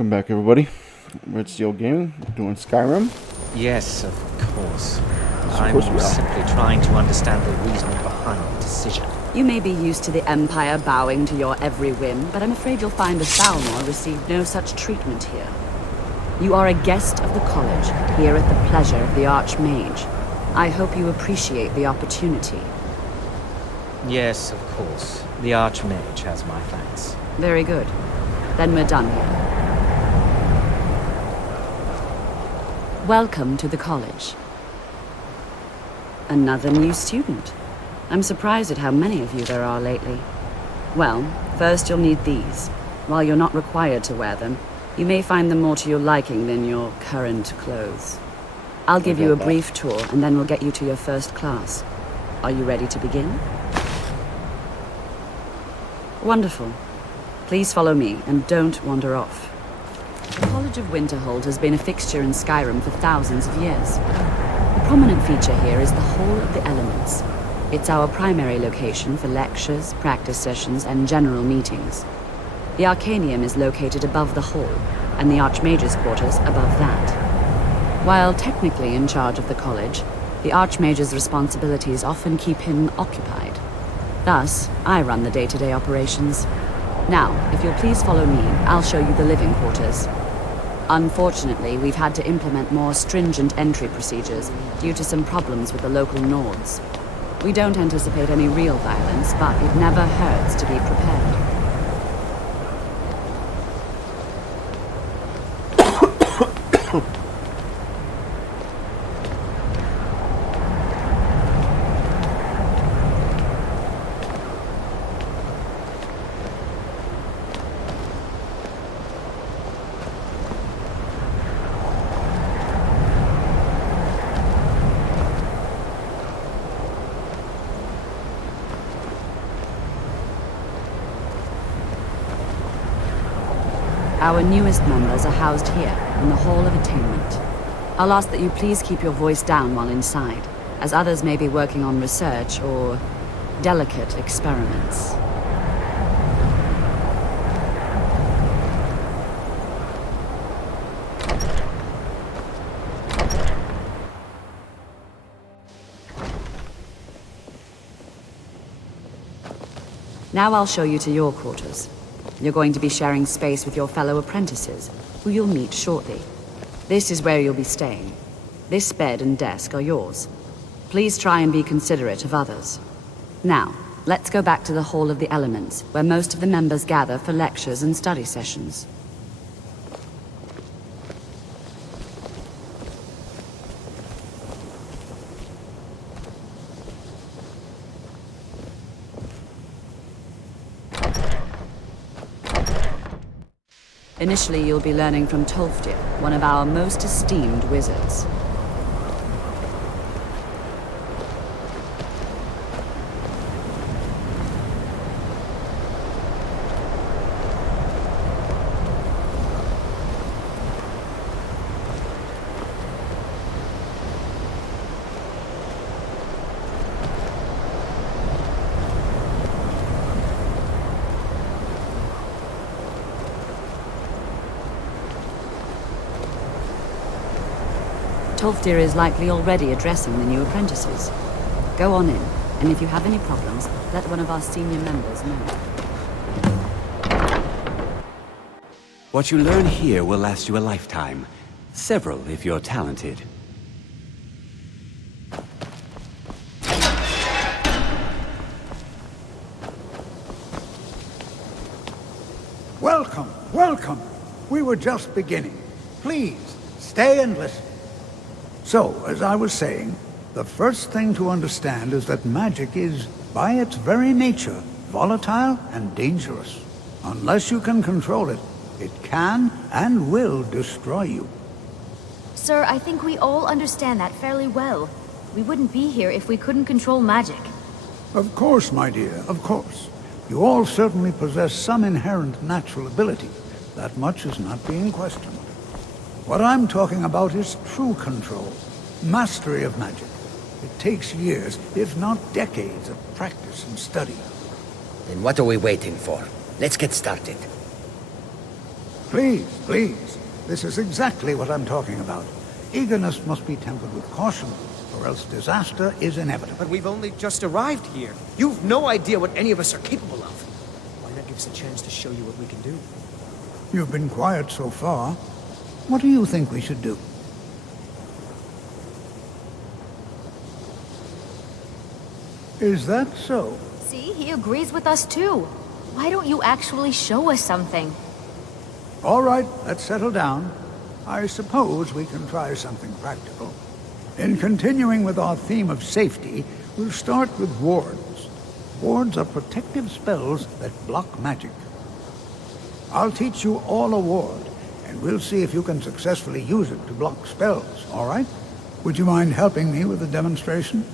Welcome back, everybody. We're at Steel Gaming, doing Skyrim. Yes, of course. Of I'm course we are. simply trying to understand the reasoning behind the decision. You may be used to the Empire bowing to your every whim, but I'm afraid you'll find the Thalmor received no such treatment here. You are a guest of the college, here at the pleasure of the Archmage. I hope you appreciate the opportunity. Yes, of course. The Archmage has my thanks. Very good. Then we're done here. Welcome to the college. Another new student. I'm surprised at how many of you there are lately. Well, first you'll need these. While you're not required to wear them, you may find them more to your liking than your current clothes. I'll give you a brief tour, and then we'll get you to your first class. Are you ready to begin? Wonderful. Please follow me, and don't wander off. The College of Winterhold has been a fixture in Skyrim for thousands of years. A prominent feature here is the Hall of the Elements. It's our primary location for lectures, practice sessions, and general meetings. The Arcanium is located above the hall, and the Archmage's quarters above that. While technically in charge of the college, the Archmage's responsibilities often keep him occupied. Thus, I run the day-to-day operations. Now, if you'll please follow me, I'll show you the living quarters. Unfortunately, we've had to implement more stringent entry procedures due to some problems with the local Nords. We don't anticipate any real violence, but it never hurts to be prepared. Our newest members are housed here, in the Hall of Attainment. I'll ask that you please keep your voice down while inside, as others may be working on research or delicate experiments. Now I'll show you to your quarters. You're going to be sharing space with your fellow apprentices, who you'll meet shortly. This is where you'll be staying. This bed and desk are yours. Please try and be considerate of others. Now, let's go back to the Hall of the Elements, where most of the members gather for lectures and study sessions. Initially, you'll be learning from Tolfdir, one of our most esteemed wizards. Tolfdir is likely already addressing the new apprentices. Go on in, and if you have any problems, let one of our senior members know. What you learn here will last you a lifetime. Several, if you're talented. Welcome, welcome. We were just beginning. Please, stay and listen. So, as I was saying, the first thing to understand is that magic is, by its very nature, volatile and dangerous. Unless you can control it, it can and will destroy you. Sir, I think we all understand that fairly well. We wouldn't be here if we couldn't control magic. Of course, my dear, of course. You all certainly possess some inherent natural ability. That much is not being questioned. What I'm talking about is true control, mastery of magic. It takes years, if not decades, of practice and study. Then what are we waiting for? Let's get started. Please, please. This is exactly what I'm talking about. Eagerness must be tempered with caution, or else disaster is inevitable. But we've only just arrived here. You've no idea what any of us are capable of. Why not give us a chance to show you what we can do? You've been quiet so far. What do you think we should do? Is that so? See, he agrees with us too. Why don't you actually show us something? All right, let's settle down. I suppose we can try something practical. In continuing with our theme of safety, we'll start with wards. Wards are protective spells that block magic. I'll teach you all a ward, and we'll see if you can successfully use it to block spells, all right? Would you mind helping me with a demonstration?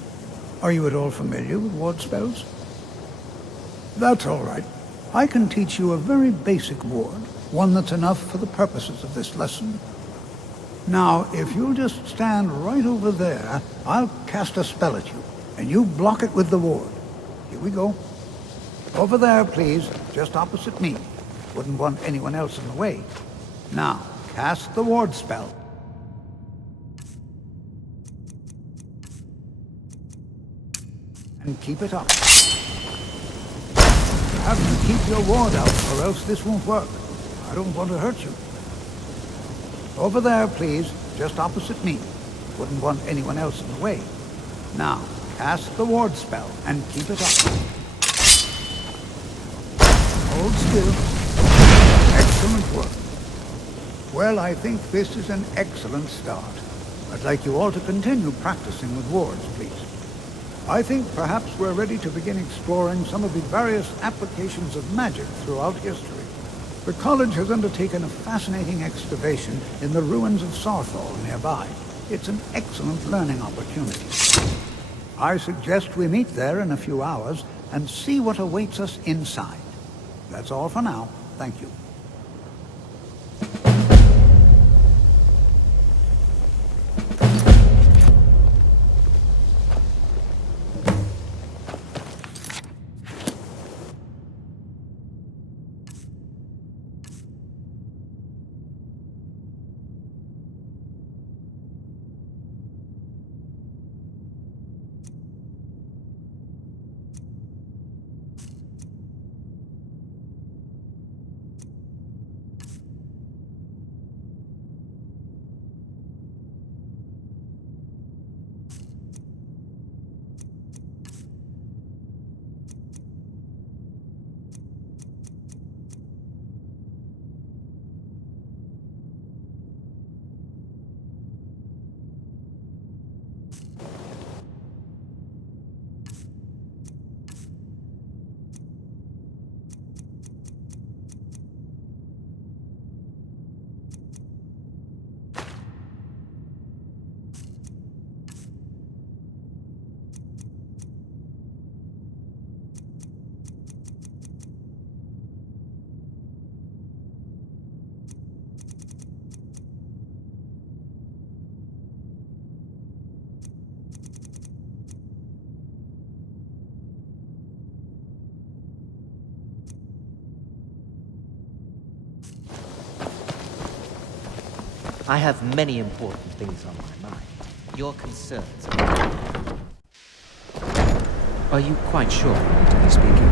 Are you at all familiar with ward spells? That's all right. I can teach you a very basic ward, one that's enough for the purposes of this lesson. Now, if you'll just stand right over there, I'll cast a spell at you, and you block it with the ward. Here we go. Over there, please, just opposite me. Wouldn't want anyone else in the way. Now, cast the ward spell. And keep it up. You have to keep your ward out, or else this won't work. I don't want to hurt you. Over there, please, just opposite me. Wouldn't want anyone else in the way. Now, cast the ward spell and keep it up. Hold still. Excellent work. Well, I think this is an excellent start. I'd like you all to continue practicing with wards, please. I think perhaps we're ready to begin exploring some of the various applications of magic throughout history. The college has undertaken a fascinating excavation in the ruins of Sarthal nearby. It's an excellent learning opportunity. I suggest we meet there in a few hours and see what awaits us inside. That's all for now. Thank you. I have many important things on my mind. Your concerns. Are you quite sure you want to be speaking?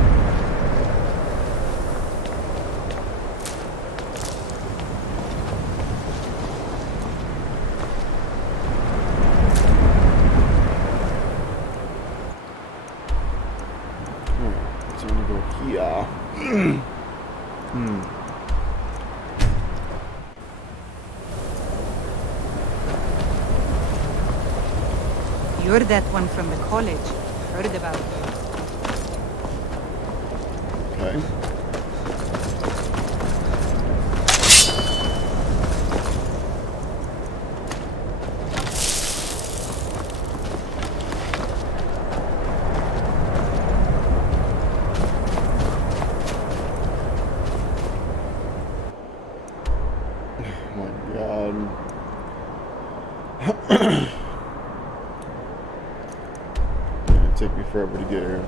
So I'm gonna go here. You're that one from the college. Heard about you. Okay. Oh my God. It'd take me forever to get here.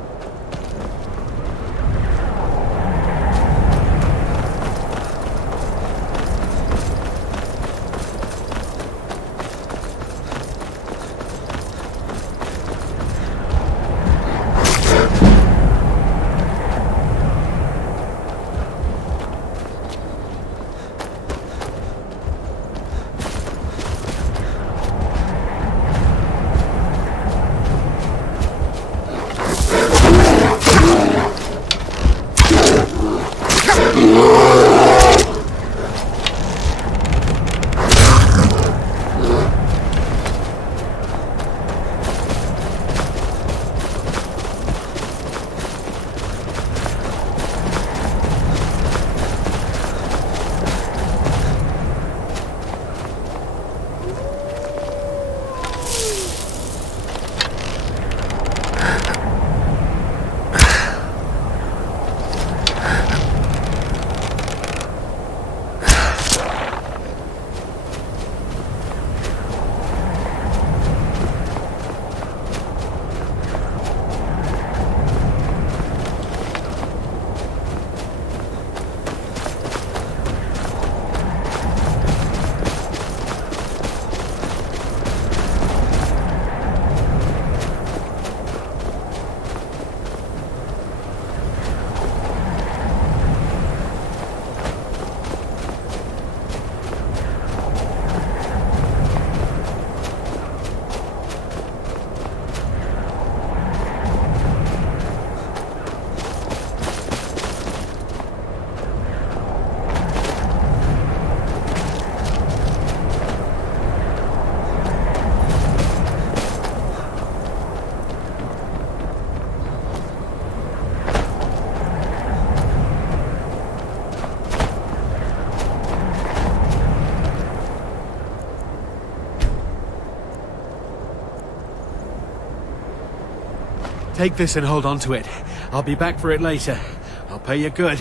Take this and hold on to it. I'll be back for it later. I'll pay you good.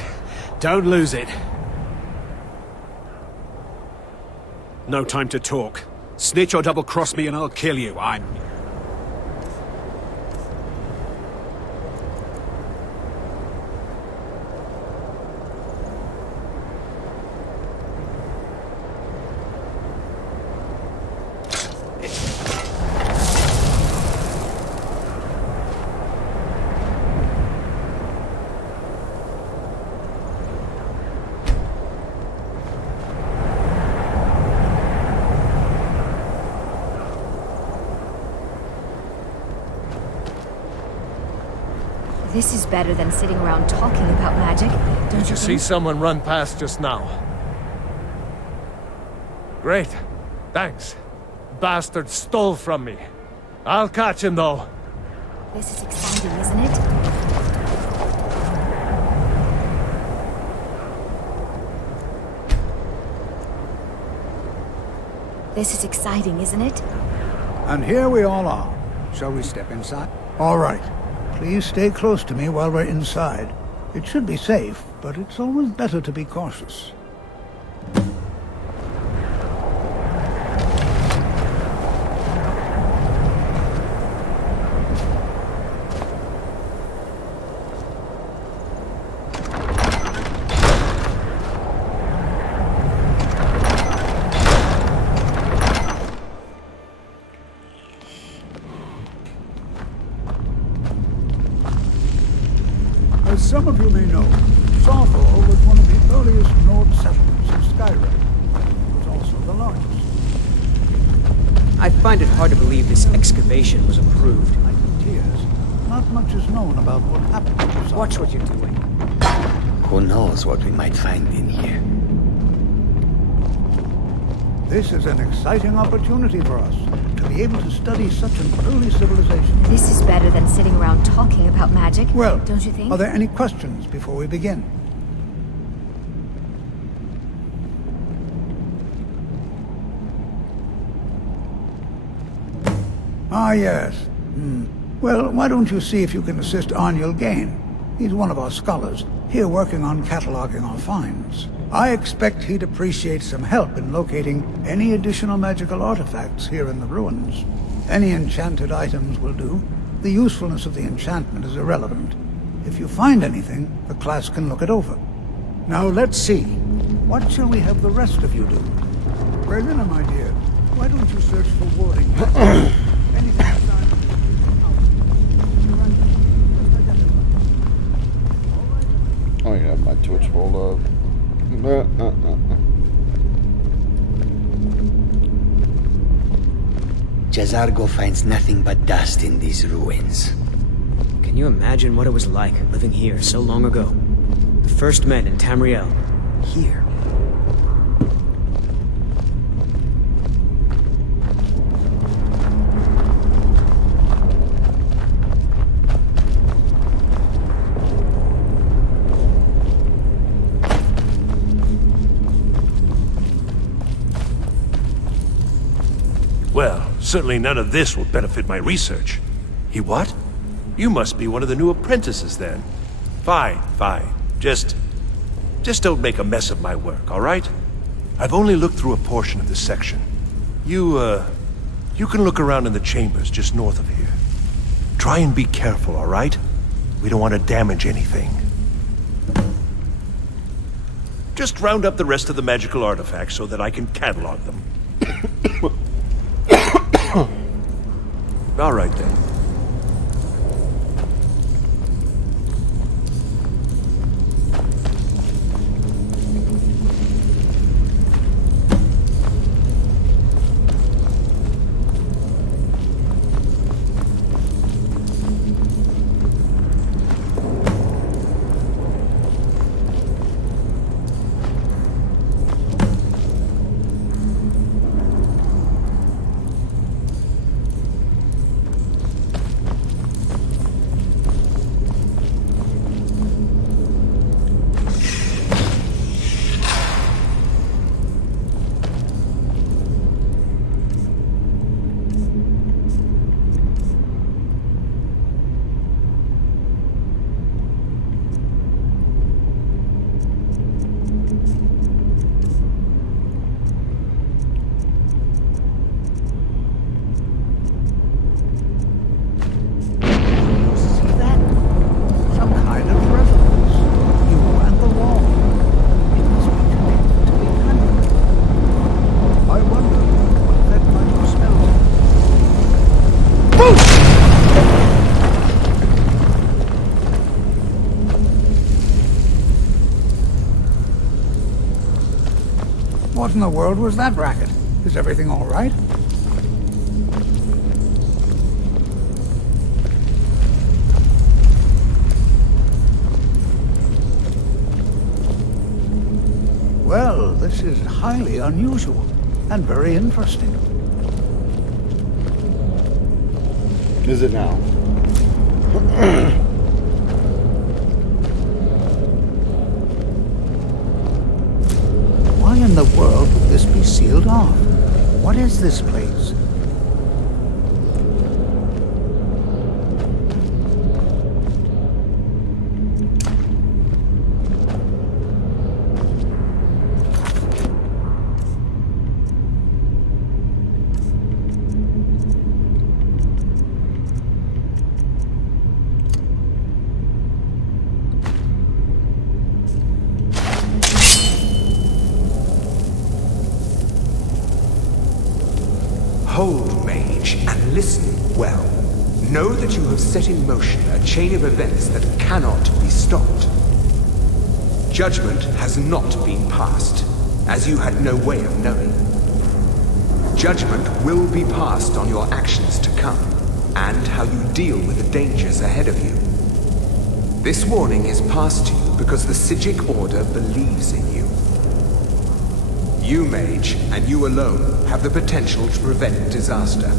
Don't lose it. No time to talk. Snitch or double-cross me and I'll kill you. This is better than sitting around talking about magic, don't Did you see think? someone run past just now? Great. Thanks. Bastard stole from me. I'll catch him, though. This is exciting, isn't it? This is exciting, isn't it? And here we all are. Shall we step inside? All right. Please stay close to me while we're inside. It should be safe, but it's always better to be cautious. As some of you may know, Sawthor was one of the earliest Nord settlements of Skyrim. It was also the largest. I find it hard to believe this excavation was approved. Like the tears, not much is known about what happened to Sawthor. Watch what you're doing. Who knows what we might find in here? This is an exciting opportunity for us to be able to study such an early civilization. This is better than sitting around talking about magic, Well, don't you think? are there any questions before we begin? Ah, yes. Well, why don't you see if you can assist Arniel Gain? He's one of our scholars, here working on cataloging our finds. I expect he'd appreciate some help in locating any additional magical artifacts here in the ruins. Any enchanted items will do. The usefulness of the enchantment is irrelevant. If you find anything, the class can look it over. Now let's see. What shall we have the rest of you do? Raylina, my dear, why don't you search for warding? Anything inside of Oh, you have my Twitch rolled up. Jazargo finds nothing but dust in these ruins. Can you imagine what it was like living here so long ago? The first men in Tamriel. Here. Well, certainly none of this will benefit my research. He what? You must be one of the new apprentices, then. Fine, fine. Just don't make a mess of my work, all right? I've only looked through a portion of this section. You can look around in the chambers just north of here. Try and be careful, all right? We don't want to damage anything. Just round up the rest of the magical artifacts so that I can catalog them. All right, then. What in the world was that racket? Is everything all right? Well, this is highly unusual and very interesting. Is it now? Why in the world would this be sealed off? What is this place? Hold, mage, and listen well. Know that you have set in motion a chain of events that cannot be stopped. Judgment has not been passed, as you had no way of knowing. Judgment will be passed on your actions to come, and how you deal with the dangers ahead of you. This warning is passed to you because the Psijic Order believes in you. You, mage, and you alone, have the potential to prevent disaster.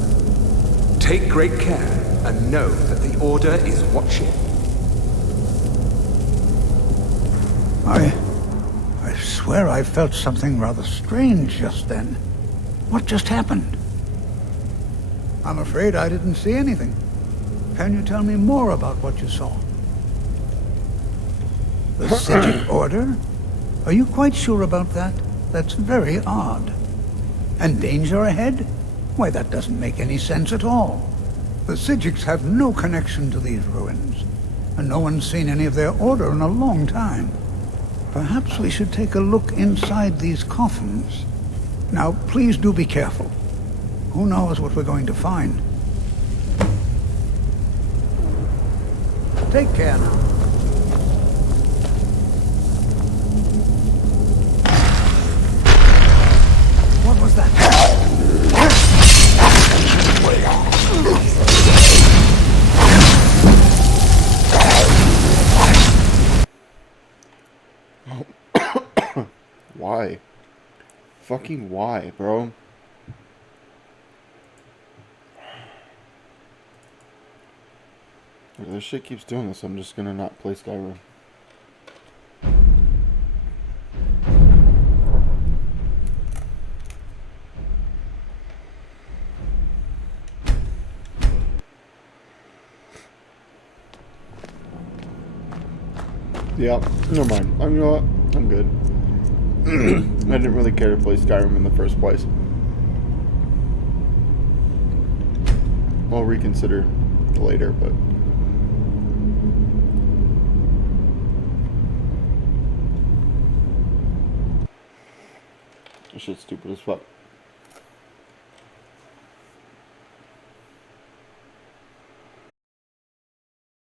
Take great care, and know that the Order is watching. I swear I felt something rather strange just then. What just happened? I'm afraid I didn't see anything. Can you tell me more about what you saw? The Psijic Order? Are you quite sure about that? That's very odd. And danger ahead? Why, that doesn't make any sense at all. The Psijics have no connection to these ruins, and no one's seen any of their order in a long time. Perhaps we should take a look inside these coffins. Now, please do be careful. Who knows what we're going to find? Take care now. What was that? Why? Fucking why, bro? If this shit keeps doing this, I'm just gonna not play Skyrim. Yeah, never mind. You know what? I'm good. I didn't really care to play Skyrim in the first place. I'll reconsider later, but... this shit's stupid as fuck.